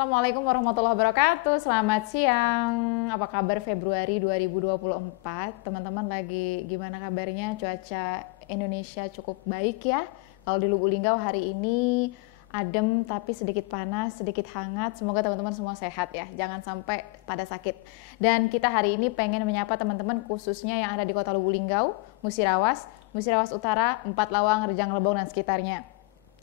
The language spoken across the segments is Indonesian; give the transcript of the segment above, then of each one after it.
Assalamualaikum warahmatullahi wabarakatuh. Selamat siang. Apa kabar Februari 2024? Teman-teman lagi gimana kabarnya? Cuaca Indonesia cukup baik ya. Kalau di Lubuk Linggau hari ini adem tapi sedikit panas, sedikit hangat. Semoga teman-teman semua sehat ya. Jangan sampai pada sakit. Dan kita hari ini pengen menyapa teman-teman khususnya yang ada di Kota Lubuk Linggau, Musirawas Utara, Empat Lawang, Rejang Lebong dan sekitarnya.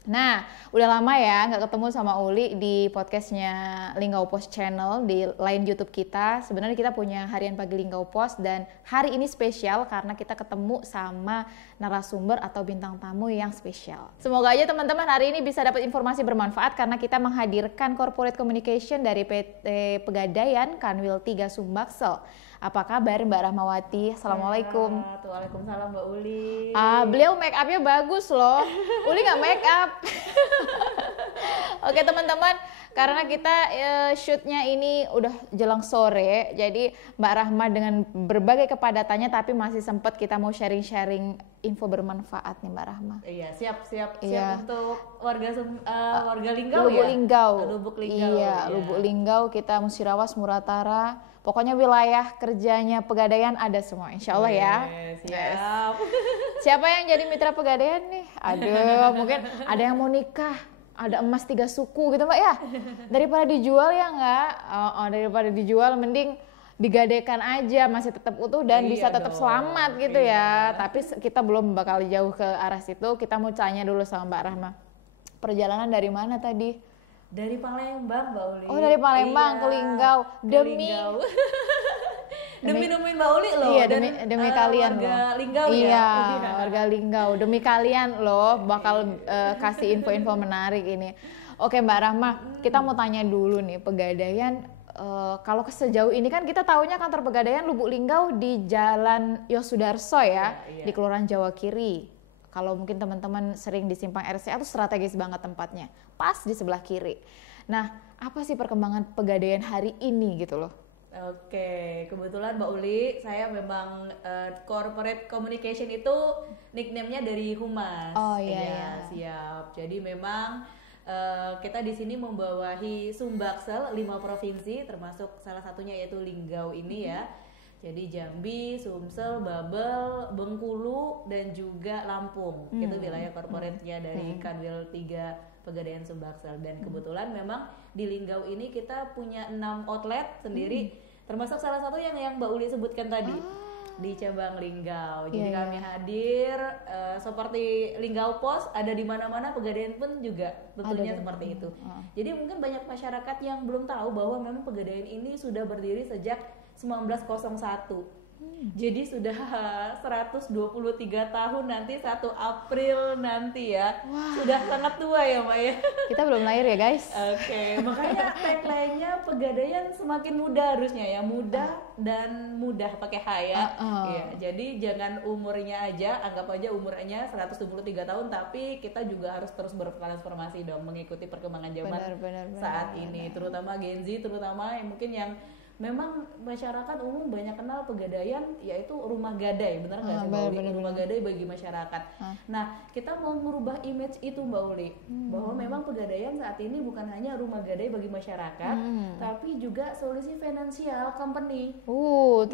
Nah, udah lama ya nggak ketemu sama Uli di podcastnya Linggau Post Channel di line YouTube kita. Sebenarnya kita punya harian pagi Linggau Post dan hari ini spesial karena kita ketemu sama narasumber atau bintang tamu yang spesial. Semoga aja teman-teman hari ini bisa dapat informasi bermanfaat karena kita menghadirkan corporate communication dari PT Pegadaian Kanwil 3 Sumbaksel. Apa kabar Mbak Rahmawati? Assalamualaikum. Waalaikumsalam Mbak Uli. Beliau make upnya bagus loh. Uli nggak make up. Oke teman-teman, karena kita shootnya ini udah jelang sore, jadi Mbak Rahma dengan berbagai kepadatannya tapi masih sempat kita mau sharing-sharing info bermanfaat nih Mbak Rahma. Iya, siap untuk warga Linggau Lubuk ya? Linggau. Lubuk Linggau. Iya, Lubuk Linggau, kita Musirawas, Muratara. Pokoknya wilayah kerjanya Pegadaian ada semua, insya Allah ya. Siap. Yes. Siapa yang jadi mitra Pegadaian nih? Aduh, mungkin ada yang mau nikah, ada emas 3 suku gitu Mbak ya. Daripada dijual ya nggak? Daripada dijual mending digadaikan aja, masih tetap utuh dan bisa tetap selamat gitu ya. Tapi kita belum bakal jauh ke arah situ. Kita mau tanya dulu sama Mbak Rahma. Perjalanan dari mana tadi? Dari Palembang Mbak Uli. Oh dari Palembang ke Linggau. Demi nemuin Mbak Uli loh. Iya demi kalian warga loh. Linggau iya, ya. Warga Linggau. Demi kalian loh bakal kasih info-info menarik ini. Oke Mbak Rahma, kita mau tanya dulu nih Pegadaian. Kalau sejauh ini kan kita taunya kantor Pegadaian Lubuk Linggau di Jalan Yosudarso ya, di Kelurahan Jawa Kiri. Kalau mungkin teman-teman sering di Simpang RCA itu strategis banget tempatnya, pas di sebelah kiri. Nah, apa sih perkembangan Pegadaian hari ini gitu loh? Oke, kebetulan Mbak Uli, saya memang corporate communication itu nickname-nya dari Humas. Oh iya. Siap. Jadi memang kita di sini membawahi Sumbaksel 5 provinsi, termasuk salah satunya yaitu Linggau ini ya. Jadi Jambi, Sumsel, Babel, Bengkulu, dan juga Lampung. Itu wilayah corporate-nya dari Kanwil 3 Pegadaian Sumbaksel. Dan kebetulan memang di Linggau ini kita punya 6 outlet sendiri, termasuk salah satu yang Mbak Uli sebutkan tadi. Di cabang Linggau. Jadi kami hadir seperti Linggau Pos ada di mana-mana, Pegadaian pun juga tentunya seperti itu. Jadi mungkin banyak masyarakat yang belum tahu bahwa memang Pegadaian ini sudah berdiri sejak 1901. Jadi sudah 123 tahun nanti 1 April nanti ya. Sudah sangat tua ya Mbak ya. Kita belum lahir ya guys. Oke, makanya tagline-nya Pegadaian semakin muda harusnya ya, muda dan mudah pakai H ya. Iya, jadi jangan umurnya aja, anggap aja umurnya 123 tahun tapi kita juga harus terus bertransformasi dong mengikuti perkembangan zaman saat ini, terutama Gen Z, terutama yang mungkin yang memang masyarakat umum banyak kenal Pegadaian yaitu rumah gadai, benar nggak sih Mbak Uli? Rumah gadai bagi masyarakat. Nah, kita mau merubah image itu Mbak Uli, bahwa memang Pegadaian saat ini bukan hanya rumah gadai bagi masyarakat, tapi juga solusi finansial company. Tuh.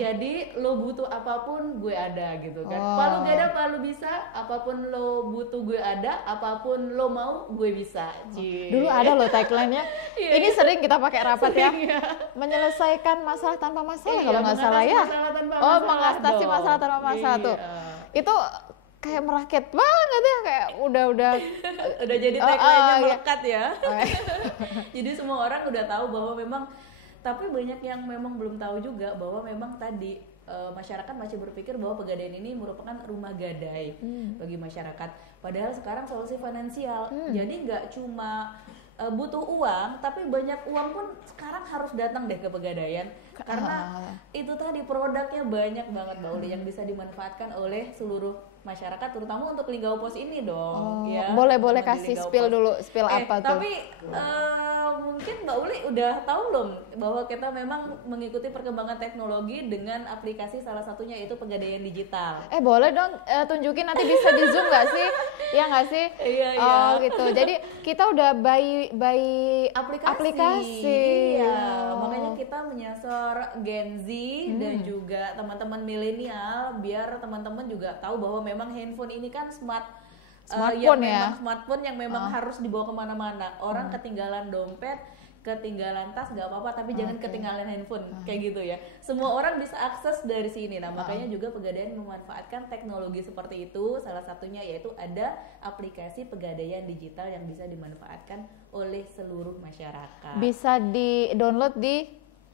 Jadi lo butuh apapun gue ada gitu kan. Palu gak ada, palu bisa, apapun lo butuh gue ada, apapun lo mau gue bisa. Dulu ada loh tagline-nya. Ini sering kita pakai rapat ya. Menyelesaikan masalah tanpa masalah kalau nggak salah ya. Mengatasi masalah tanpa masalah tuh. Itu kayak merakyat banget ya, kayak udah jadi tagline-nya melekat ya. Jadi semua orang udah tahu bahwa memang, tapi banyak yang memang belum tahu juga bahwa memang tadi masyarakat masih berpikir bahwa Pegadaian ini merupakan rumah gadai bagi masyarakat. Padahal sekarang solusi finansial. Jadi nggak cuma butuh uang, tapi banyak uang pun sekarang harus datang deh ke Pegadaian karena itu tadi produknya banyak banget Mbak Uli yang bisa dimanfaatkan oleh seluruh masyarakat, terutama untuk Linggau Pos ini dong. Ya, boleh kasih spill dulu, spill apa tuh? Tapi mungkin Mbak Uli udah tahu belum bahwa kita memang mengikuti perkembangan teknologi dengan aplikasi salah satunya yaitu Pegadaian Digital. Boleh dong tunjukin, nanti bisa di zoom nggak sih? Iya nggak sih? Iya, iya. Oh gitu. Jadi kita udah by aplikasi. Iya, Oh. makanya kita menyasar Gen Z dan juga teman-teman milenial biar teman-teman juga tahu bahwa memang handphone ini kan Smartphone ya? Smartphone yang memang harus dibawa kemana-mana. Orang ketinggalan dompet, ketinggalan tas nggak apa-apa, tapi jangan ketinggalan handphone kayak gitu ya. Semua orang bisa akses dari sini. Nah makanya juga Pegadaian memanfaatkan teknologi seperti itu. Salah satunya yaitu ada aplikasi Pegadaian digital yang bisa dimanfaatkan oleh seluruh masyarakat. Bisa di-download di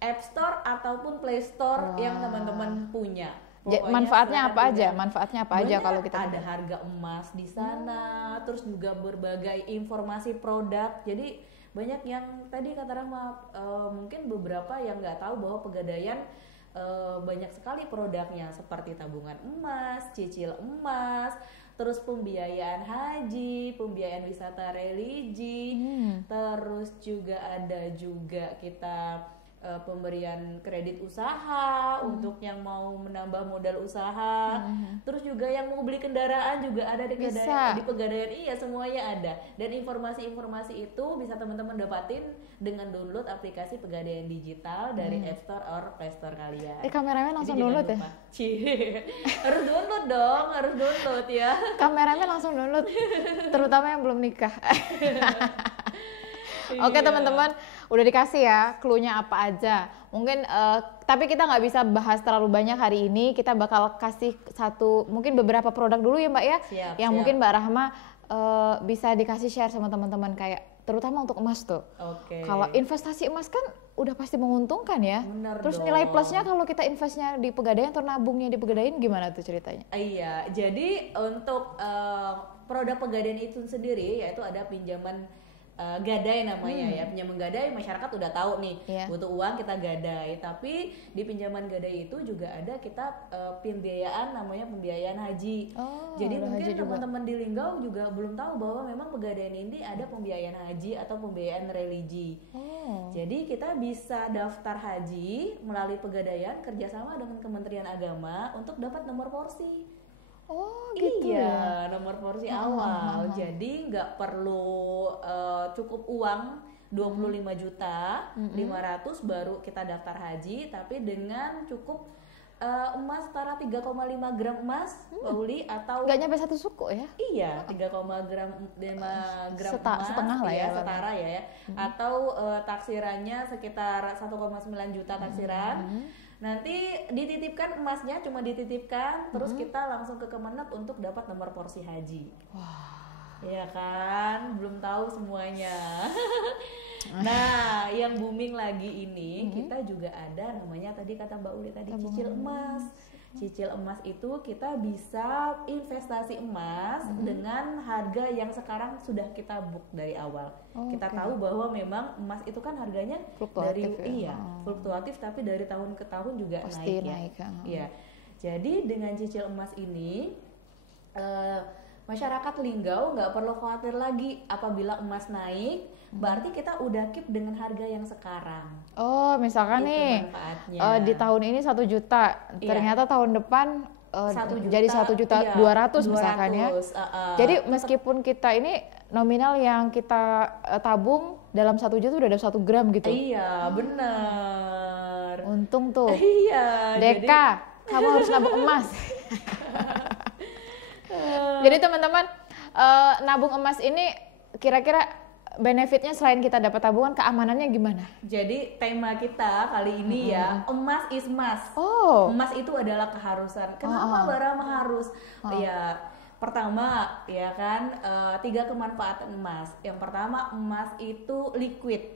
App Store ataupun Play Store yang teman-teman punya. Pokoknya manfaatnya silakan apa aja? punya. Manfaatnya apa aja Banyak, kalau kita ada harga emas di sana, terus juga berbagai informasi produk. Jadi banyak yang tadi kata Rahma mungkin beberapa yang nggak tahu bahwa Pegadaian banyak sekali produknya seperti tabungan emas, cicil emas, terus pembiayaan haji, pembiayaan wisata religi, terus juga ada juga kita pemberian kredit usaha untuk yang mau menambah modal usaha, terus juga yang mau beli kendaraan juga ada di Pegadaian. Iya, semuanya ada. Dan informasi-informasi itu bisa teman-teman dapatin dengan download aplikasi Pegadaian digital dari App Store or Play Store kalian. kameramen langsung download ya? Harus download dong, harus download ya. Kameramen langsung download, terutama yang belum nikah. Oke teman-teman, udah dikasih ya clue-nya apa aja. Mungkin tapi kita nggak bisa bahas terlalu banyak hari ini. Kita bakal kasih mungkin beberapa produk dulu ya Mbak ya. Yang mungkin Mbak Rahma bisa dikasih share sama teman-teman kayak terutama untuk emas tuh. Kalau investasi emas kan udah pasti menguntungkan ya. Bener Terus dong. nilai plusnya kalau kita investnya di Pegadaian atau nabungnya di Pegadaian gimana tuh ceritanya? Iya, jadi untuk produk Pegadaian itu sendiri yaitu ada pinjaman gadai namanya ya. Pinjaman gadai masyarakat udah tahu nih, butuh uang kita gadai. Tapi di pinjaman gadai itu juga ada kita pembiayaan namanya pembiayaan haji. Jadi mungkin teman-teman di Linggau juga belum tahu bahwa memang Pegadaian ini ada pembiayaan haji atau pembiayaan religi. Jadi kita bisa daftar haji melalui Pegadaian kerjasama dengan Kementerian Agama untuk dapat nomor porsi. Oh gitu Iya, nomor porsi awal. Jadi nggak perlu cukup uang 25 juta 500 baru kita daftar haji, tapi dengan cukup emas setara 3,5 gram emas, Pauli, atau nggak nyampe 1 suku ya? Iya, 3,5 gram emas, setengah lah ya, setara ya. Atau taksirannya sekitar 1,9 juta taksiran. Nanti dititipkan emasnya, cuma dititipkan, terus kita langsung ke Kemenag untuk dapat nomor porsi haji. Wah, ya kan, belum tahu semuanya. Nah, yang booming lagi ini kita juga ada namanya tadi kata Mbak Uli tadi cicil emas. Cicil emas itu kita bisa investasi emas dengan harga yang sekarang sudah kita book dari awal. Kita tahu bahwa memang emas itu kan harganya fluktuatif fluktuatif, tapi dari tahun ke tahun juga pasti naik ya. Iya. Jadi dengan cicil emas ini masyarakat Linggau nggak perlu khawatir lagi apabila emas naik, berarti kita udah keep dengan harga yang sekarang. Oh, misalkan itu nih di tahun ini 1 juta, ternyata tahun depan jadi 1.200.000 misalkan ya. Jadi meskipun kita ini nominal yang kita tabung dalam 1 juta udah ada 1 gram gitu. Iya, benar. Untung tuh. Iya. Deka, kamu harus nabung emas. Jadi teman-teman, nabung emas ini kira-kira benefitnya selain kita dapat tabungan, keamanannya gimana? Jadi tema kita kali ini ya, emas is must. Emas itu adalah keharusan. Kenapa Mbak Rahma harus? Ya, pertama ya kan 3 kemanfaatan emas. Yang pertama, emas itu liquid.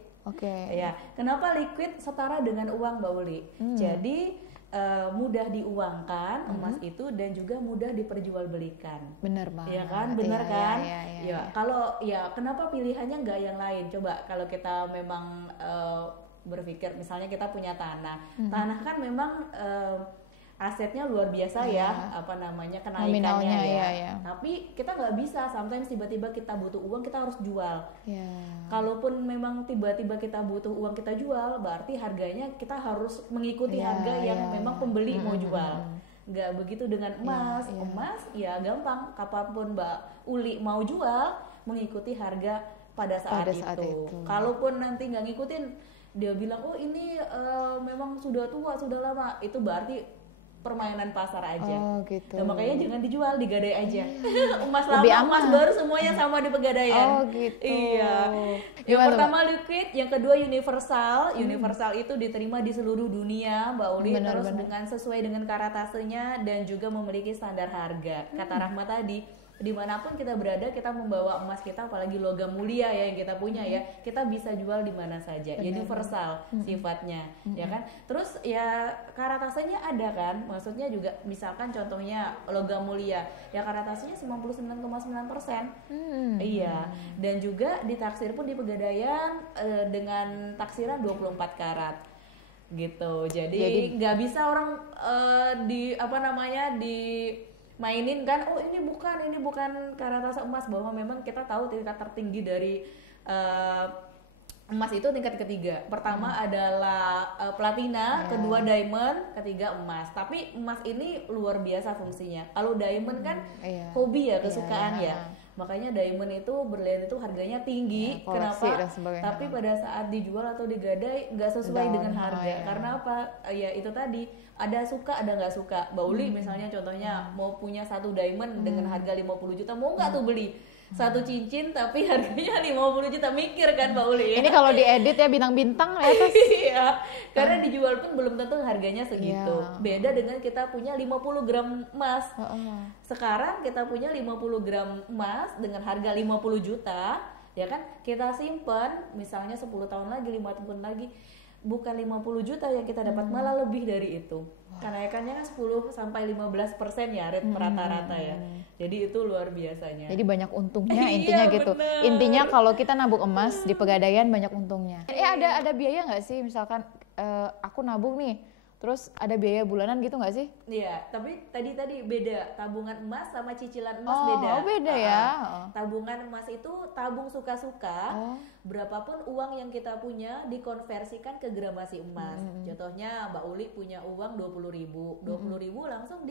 Ya, kenapa liquid? Setara dengan uang Mbak Uli. Jadi mudah diuangkan emas itu dan juga mudah diperjualbelikan. Benar banget. Ya kan, benar kan? Ya, kalau ya kenapa pilihannya nggak yang lain? Coba kalau kita memang berpikir misalnya kita punya tanah, tanah kan memang asetnya luar biasa ya, apa namanya kenaikannya ya. Tapi kita nggak bisa, sometimes tiba-tiba kita butuh uang kita harus jual. Kalaupun memang tiba-tiba kita butuh uang kita jual, berarti harganya kita harus mengikuti harga yang memang pembeli mau jual. nggak begitu dengan emas. Iya. Emas ya gampang, kapanpun Mbak Uli mau jual mengikuti harga pada saat itu. Kalaupun nanti nggak ngikutin, dia bilang oh ini memang sudah tua, sudah lama, itu berarti permainan pasar aja. Oh gitu. Nah, makanya jangan dijual, digadai aja. Emas Lebih lama, aman. emas baru semuanya sama di pegadaian. Oh gitu. Iya. Yang Gimana, pertama liquid, yang kedua universal. Universal itu diterima di seluruh dunia, Mbak Uli, terus dengan sesuai dengan karatasenya dan juga memiliki standar harga. Kata Rahma tadi, dimanapun kita berada, kita membawa emas kita, apalagi logam mulia ya yang kita punya ya, kita bisa jual di mana saja. Universal sifatnya, ya kan. Terus ya karatasenya ada kan, maksudnya juga misalkan contohnya logam mulia, ya karatasenya 99,9%. Iya. Dan juga ditaksir pun di pegadaian dengan taksiran 24 karat. Gitu. Jadi nggak bisa orang di mainin kan, oh ini bukan karatas emas, bahwa memang kita tahu tingkat tertinggi dari emas itu tingkat ketiga. Pertama adalah platina, kedua diamond, ketiga emas. Tapi emas ini luar biasa fungsinya. Kalau diamond kan hobi ya, kesukaan ya. Makanya diamond itu, berlian itu harganya tinggi. Kenapa? Tapi pada saat dijual atau digadai nggak sesuai dengan harga. Karena apa? Ya itu tadi, ada suka ada nggak suka. Mbak Uli misalnya contohnya mau punya satu diamond dengan harga 50 juta, mau nggak tuh beli satu cincin tapi harganya 50 juta, mikir kan Mbak Uli ya? Ini kalau diedit ya bintang-bintang di atas. Iya, karena dijual pun belum tentu harganya segitu. Beda dengan kita punya 50 gram emas. Sekarang kita punya 50 gram emas dengan harga 50 juta, ya kan? Kita simpen misalnya 10 tahun lagi, 5 tahun lagi, bukan 50 juta yang kita dapat, malah lebih dari itu. Kenaikannya 10 sampai 15% ya rate rata-rata ya. Jadi itu luar biasanya. Jadi banyak untungnya intinya gitu. Bener. Intinya kalau kita nabung emas di pegadaian banyak untungnya. Ada biaya nggak sih, misalkan aku nabung nih, terus ada biaya bulanan gitu nggak sih? Iya, tapi tadi beda, tabungan emas sama cicilan emas beda. Oh beda ya. Tabungan emas itu tabung suka-suka, berapapun uang yang kita punya dikonversikan ke gramasi emas. Contohnya Mbak Uli punya uang 20.000, 20.000 langsung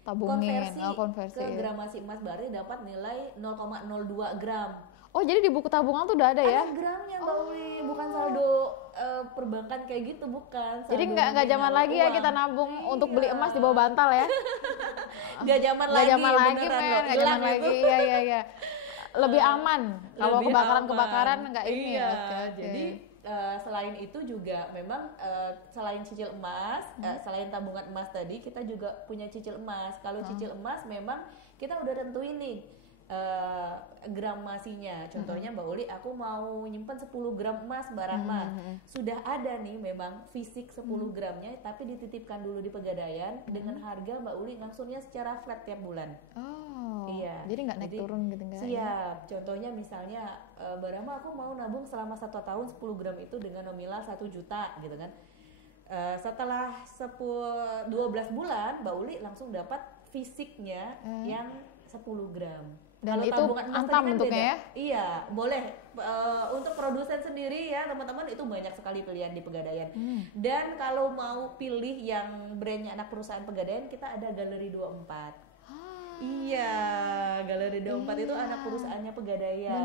konversi ke gramasi emas, berarti dapat nilai 0,02 gram. Oh jadi di buku tabungan tuh udah ada ya? Ada gramnya Mbak Uli, bukan saldo perbankan kayak gitu, bukan. Jadi nggak zaman lagi ya kita nabung untuk beli emas di bawah bantal ya? Nggak zaman lagi, beneran loh, nggak zaman lagi, iya. Lebih aman kalau kebakaran nggak ini. Iya, jadi selain itu juga memang selain cicil emas, selain tabungan emas tadi, kita juga punya cicil emas. Kalau cicil emas memang kita udah tentuin nih gramasinya. Contohnya Mbak Uli, aku mau nyimpen 10 gram emas Mbak Rahma. Sudah ada nih memang fisik 10 gramnya, tapi dititipkan dulu di pegadaian dengan harga Mbak Uli langsungnya secara flat tiap bulan. Oh. Iya. Jadi nggak naik turun gitu nggak? Siap. Contohnya misalnya Mbak Rahma, aku mau nabung selama 1 tahun 10 gram itu dengan nominal 1 juta gitu kan. Setelah 12 bulan Mbak Uli langsung dapat fisiknya yang 10 gram. Dan kalau itu antam bentuknya ya? Iya, boleh. Untuk produsen sendiri ya teman-teman, itu banyak sekali pilihan di pegadaian. Dan kalau mau pilih yang brandnya anak perusahaan pegadaian, kita ada Galeri 24. Iya, Galeri 24 itu anak perusahaannya pegadaian.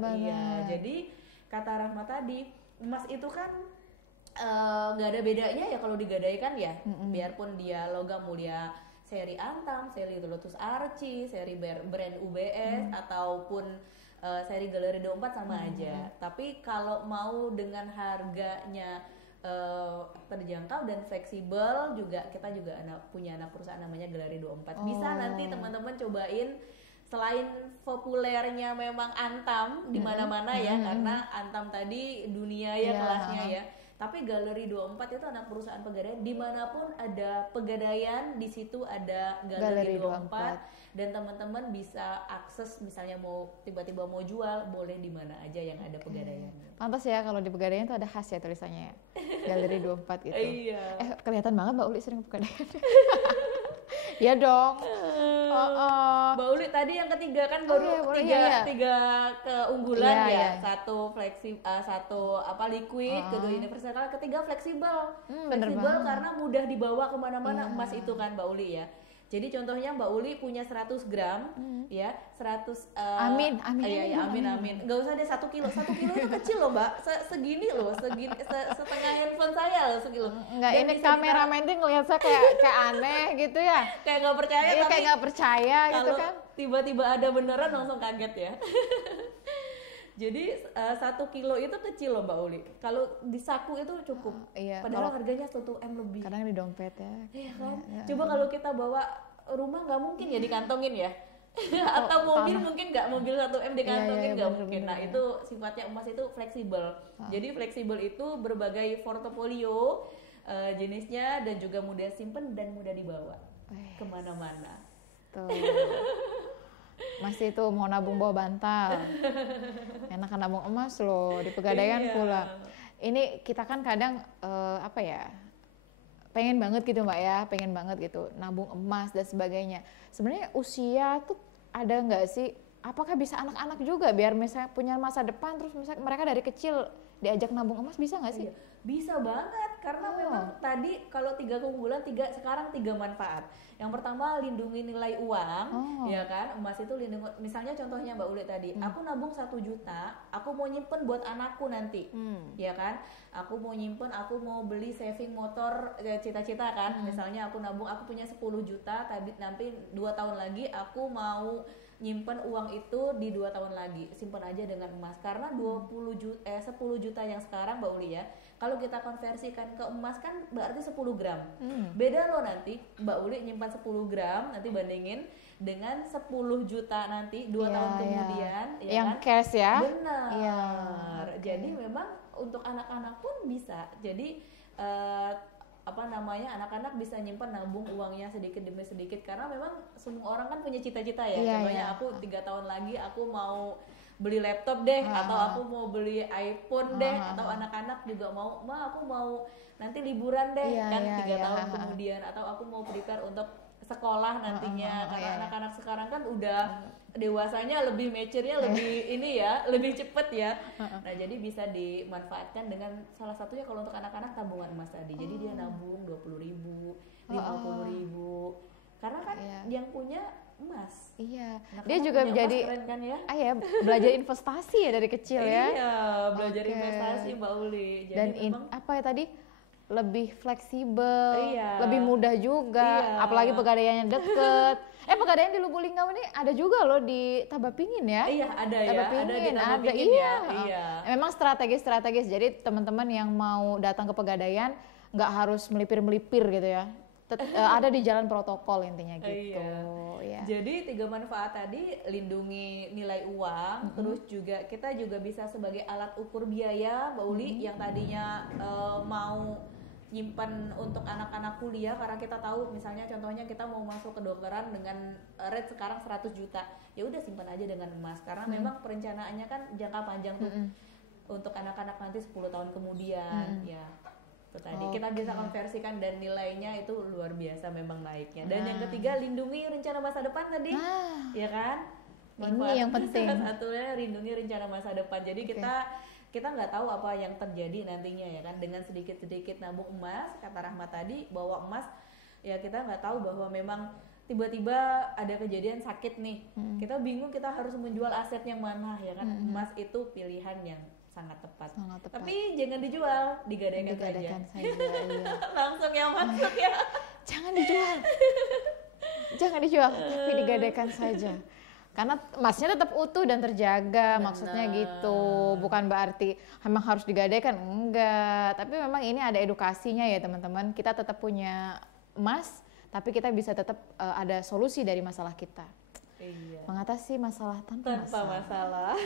Benar. Iya, jadi kata Rahma tadi, emas itu kan nggak ada bedanya ya kalau digadaikan ya. Biarpun dia logam mulia seri Antam, seri Lotus Archie, seri brand UBS ataupun seri Galeri 24 sama aja. Tapi kalau mau dengan harganya terjangkau dan fleksibel, juga kita juga punya anak perusahaan namanya Galeri 24. Bisa nanti teman-teman cobain. Selain populernya memang Antam di mana-mana ya, karena Antam tadi dunia ya kelasnya ya. Tapi Galeri 24 itu anak perusahaan pegadaian, dimanapun ada pegadaian, di situ ada Galeri 24. Dan teman-teman bisa akses, misalnya mau tiba-tiba mau jual, boleh di mana aja yang ada pegadaian. Pantas ya kalau di pegadaian itu ada khas ya tulisannya ya, Galeri 24 itu. Iya. Kelihatan banget Mbak Uli sering pegadaian. Iya dong. Mbak Uli tadi yang ketiga kan baru tiga keunggulan Iya, ya. iya. Satu apa liquid, kedua universal, ketiga fleksibel. Bener Fleksibel banget. karena mudah dibawa kemana-mana emas itu kan Mbak Uli ya. Jadi contohnya Mbak Uli punya 100 gram, ya 100. Amin. Iya, amin. Gak usah deh 1 kilo. 1 kilo itu kecil loh Mbak. Segini loh, setengah handphone saya loh segini. Enggak, Dan ini bisa kameramen tuh ngeliat saya kayak aneh gitu ya. kayak nggak percaya, Iya, tapi kayak nggak percaya gitu kalau kan. tiba-tiba ada beneran langsung kaget ya. Jadi 1 kilo itu kecil loh Mbak Uli. Kalau di saku itu cukup. Iya, Padahal harganya 1 M lebih. Kadang di dompet ya. Iya kan? Coba kalau kita bawa rumah nggak mungkin ya dikantongin ya. Atau mobil mungkin nggak, mobil 1 M dikantongin nggak mungkin. Nah itu sifatnya emas itu fleksibel. Jadi fleksibel itu berbagai portofolio jenisnya dan juga mudah simpen dan mudah dibawa kemana-mana. Tuh. Masih itu mau nabung bawa bantal. Enakan nabung emas loh di Pegadaian pula. Ini kita kan kadang apa ya? Pengen banget gitu Mbak ya, pengen banget gitu nabung emas dan sebagainya. Sebenarnya usia tuh ada nggak sih? Apakah bisa anak-anak juga biar misalnya punya masa depan terus misalnya mereka dari kecil diajak nabung emas, bisa nggak sih? Iya, bisa banget karena memang tadi kalau 3 keunggulan, sekarang 3 manfaat. Yang pertama lindungi nilai uang, ya kan, emas itu lindungi. Misalnya contohnya Mbak Uli tadi, aku nabung 1 juta, aku mau nyimpen buat anakku nanti, ya kan, aku mau nyimpen, aku mau beli saving motor, cita-cita kan, misalnya aku nabung, aku punya 10 juta, tapi nanti 2 tahun lagi aku mau nyimpen uang itu di 2 tahun lagi, simpan aja dengan emas karena 10 juta yang sekarang Mbak Uli ya, kalau kita konversikan ke emas kan berarti 10 gram. Beda loh nanti Mbak Uli nyimpan 10 gram nanti bandingin dengan 10 juta nanti 2 tahun kemudian ya yang kan? cash ya. Benar. Jadi memang untuk anak-anak pun bisa. Jadi anak-anak bisa nyimpan nabung uangnya sedikit demi sedikit karena memang semua orang kan punya cita-cita ya. Contohnya aku 3 tahun lagi aku mau beli laptop deh atau aku mau beli iPhone deh atau anak-anak juga mau, aku mau nanti liburan deh 3 tahun kemudian atau aku mau prepare untuk sekolah nantinya karena anak-anak sekarang kan udah dewasanya lebih mature-nya lebih ini ya, lebih cepet ya. Nah, jadi bisa dimanfaatkan dengan salah satunya kalau untuk anak-anak tabungan emas tadi. Jadi dia nabung 20.000, 50.000. Karena kan yang punya emas. Iya. Anak-anak dia juga punya jadi emas, keren kan ya? Belajar investasi ya dari kecil ya. Iya, belajar investasi Mbak Uli. Jadi Dan memang apa ya tadi? Lebih fleksibel, Iya. lebih mudah juga, apalagi Pegadaiannya deket. Pegadaian di Lubuk Linggau ini ada juga loh di Tabapingin ya. Iya, ada ya. Tabapingin, Ada di Tabapingin iya. Iya. Memang strategis. Jadi teman-teman yang mau datang ke Pegadaian nggak harus melipir-melipir gitu ya. Ada di jalan protokol intinya gitu. Iya. Jadi 3 manfaat tadi, lindungi nilai uang, terus juga kita juga bisa sebagai alat ukur biaya Mbak Uli yang tadinya mau nyimpan untuk anak-anak kuliah karena kita tahu misalnya contohnya kita mau masuk kedokteran dengan rate sekarang 100 juta. Ya udah simpan aja dengan emas karena memang perencanaannya kan jangka panjang tuh. Untuk anak-anak nanti 10 tahun kemudian ya. Tadi kita bisa konversikan dan nilainya itu luar biasa memang naiknya. Dan yang ketiga lindungi rencana masa depan tadi, ya kan? Ini yang penting. Salah satunya lindungi rencana masa depan. Jadi kita nggak tahu apa yang terjadi nantinya ya kan. Dengan sedikit-sedikit nabung emas, kata Rahmat tadi bawa emas, ya kita nggak tahu bahwa memang tiba-tiba ada kejadian sakit nih. Kita bingung kita harus menjual aset yang mana ya kan? Emas itu pilihan yang sangat tepat. Tapi jangan dijual, digadaikan saja. Iya. Langsung yang masuk ya. Jangan dijual, tapi digadaikan saja. Karena emasnya tetap utuh dan terjaga, maksudnya gitu. Bukan berarti memang harus digadaikan, enggak. Tapi memang ini ada edukasinya ya teman-teman. Kita tetap punya emas, tapi kita bisa tetap ada solusi dari masalah kita. Iya. Mengatasi masalah tanpa masalah.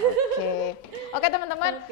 Oke teman-teman,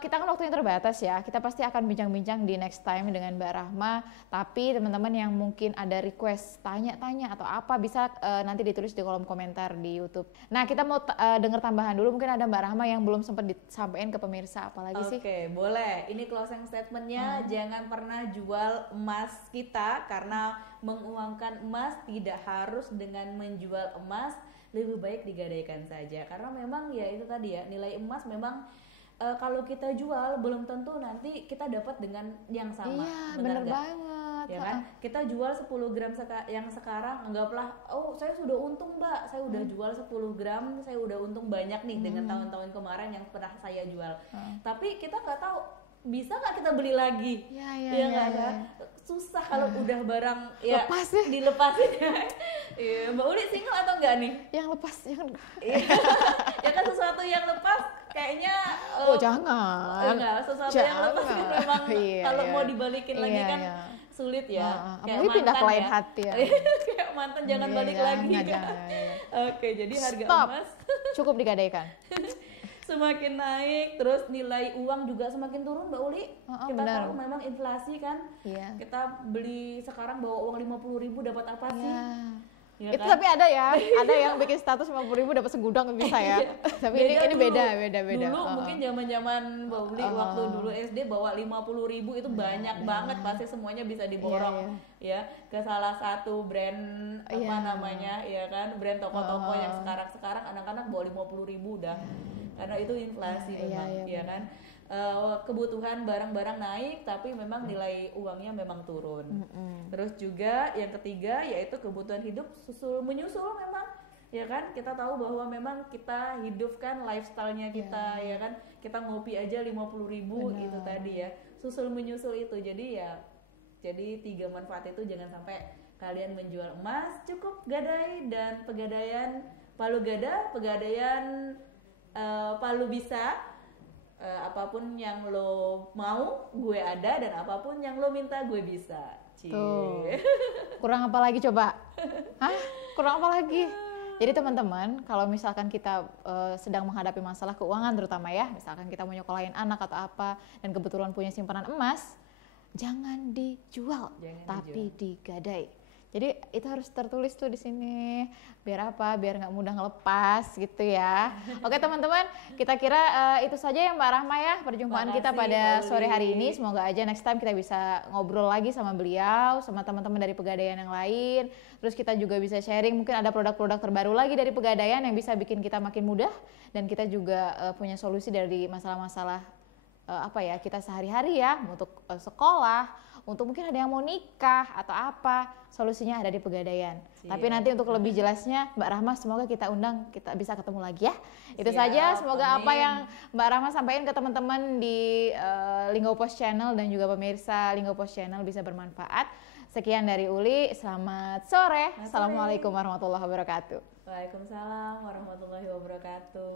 kita kan waktunya terbatas ya. Kita pasti akan bincang-bincang di next time dengan Mbak Rahma. Tapi teman-teman yang mungkin ada request tanya-tanya atau apa bisa nanti ditulis di kolom komentar di YouTube. Nah kita mau dengar tambahan dulu. Mungkin ada Mbak Rahma yang belum sempat disampaikan ke pemirsa. Apalagi sih? Oke, boleh. Ini closing statementnya, jangan pernah jual emas kita karena menguangkan emas tidak harus dengan menjual emas, lebih baik digadaikan saja. Karena memang ya itu tadi ya, nilai emas memang kalau kita jual belum tentu nanti kita dapat dengan yang sama. Iya, bener nggak? banget. Ya kan? Kita jual 10 gram yang sekarang anggaplah, oh saya sudah untung Mbak, saya udah jual 10 gram, saya udah untung banyak nih dengan tahun-tahun kemarin yang pernah saya jual. Tapi kita nggak tahu bisa nggak kita beli lagi. Iya, nggak ya. Susah kalau udah barang ya lepas ya. dilepasin. Ya, Mbak Uli single atau enggak nih? Yang lepas, yang Ya kan sesuatu yang lepas kayaknya oh jangan. Enggak, sesuatu yang lepas kan memang kalau mau dibalikin lagi kan sulit ya. Apalagi pindah ke lain hati ya. Kayak mantan jangan balik lagi. Jangan. Oke, jadi harga Stop. emas Cukup digadaikan. semakin naik, terus nilai uang juga semakin turun Mbak Uli. Kita benar. tahu memang inflasi kan. Iya. Kita beli sekarang bawa uang 50.000 dapat apa sih? Ya Itu kan? tapi ada ya, ada yang bikin status 50.000 dapat segudang bisa ya. Tapi ini beda. Dulu mungkin zaman Mbak Uli waktu dulu SD bawa 50.000 itu banyak banget, pasti semuanya bisa diborong ya ke salah satu brand apa namanya ya kan, brand toko-toko yang sekarang anak-anak bawa 50.000 udah. Karena itu inflasi memang ya kan. Kebutuhan barang-barang naik tapi memang nilai uangnya memang turun. Terus juga yang ketiga yaitu kebutuhan hidup menyusul memang ya kan, kita tahu bahwa memang kita hidupkan lifestyle-nya kita ya kan, kita ngopi aja 50.000 itu tadi ya, susul menyusul itu. Jadi 3 manfaat itu jangan sampai kalian menjual emas, cukup gadai dan pegadaian palu gada, pegadaian palu bisa. Apapun yang lo mau gue ada, dan apapun yang lo minta gue bisa. Tuh. Kurang apa lagi coba? Hah? Kurang apa lagi? Jadi teman-teman, kalau misalkan kita sedang menghadapi masalah keuangan terutama ya, misalkan kita mau nyekolahin anak atau apa dan kebetulan punya simpanan emas, jangan dijual, tapi digadai. Jadi itu harus tertulis tuh di sini. Biar apa? Biar nggak mudah ngelepas gitu ya. Oke teman-teman, kita kira itu saja ya Mbak Rahma ya perjumpaan kita pada sore hari ini. Semoga aja next time kita bisa ngobrol lagi sama beliau, sama teman-teman dari Pegadaian yang lain. Terus kita juga bisa sharing, mungkin ada produk-produk terbaru lagi dari Pegadaian yang bisa bikin kita makin mudah. Dan kita juga punya solusi dari masalah-masalah kita sehari-hari ya, untuk sekolah, untuk mungkin ada yang mau nikah atau apa, solusinya ada di Pegadaian. Tapi nanti untuk lebih jelasnya Mbak Rahma semoga kita undang, kita bisa ketemu lagi ya. Itu saja, semoga apa yang Mbak Rahma sampaikan ke teman-teman di Linggo Post Channel dan juga pemirsa Linggo Post Channel bisa bermanfaat. Sekian dari Uli, selamat sore. Assalamualaikum warahmatullahi wabarakatuh. Waalaikumsalam warahmatullahi wabarakatuh.